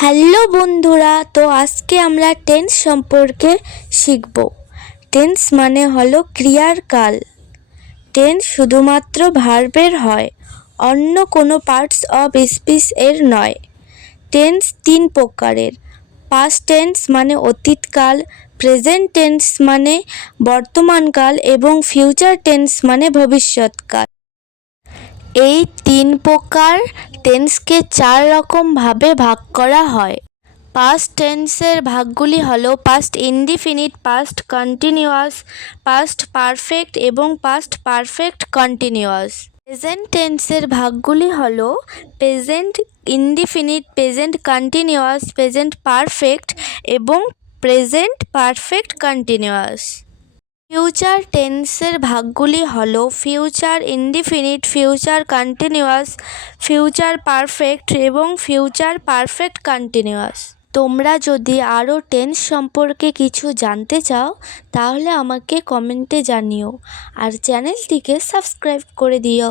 Hello বন্ধুরা, তো আজকে আমরা টেন্স সম্পর্কে শিখব। টেন্স মানে হলো ক্রিয়ার কাল। টেন্স শুধুমাত্র ভার্বের হয়, অন্য কোনো পার্টস অফ স্পিচ এর নয়। টেন্স তিন প্রকারের: পাস্ট টেন্স মানে অতীতকাল, প্রেজেন্ট টেন্স মানে বর্তমানকাল এবং ফিউচার টেন্স মানে ভবিষ্যৎকাল। এই তিন প্রকার টেন্সকে চার রকম ভাবে ভাগ করা হয়। পাস্ট টেন্সের ভাগগুলি হলো past indefinite, past continuous, past perfect এবং পাস্ট পারফেক্ট কন্টিনিউয়াস। প্রেজেন্ট টেন্সের ভাগগুলি হলো present indefinite, present continuous, present perfect এবং প্রেজেন্ট পারফেক্ট কন্টিনিউয়াস। ফিউচার টেন্সের ভাগগুলি হলো future indefinite, future continuous, future perfect এবং ফিউচার পারফেক্ট কন্টিনিউয়াস। তোমরা যদি আরও টেন্স সম্পর্কে কিছু জানতে চাও তাহলে আমাকে কমেন্টে জানিও আর চ্যানেলটিকে সাবস্ক্রাইব করে দিও।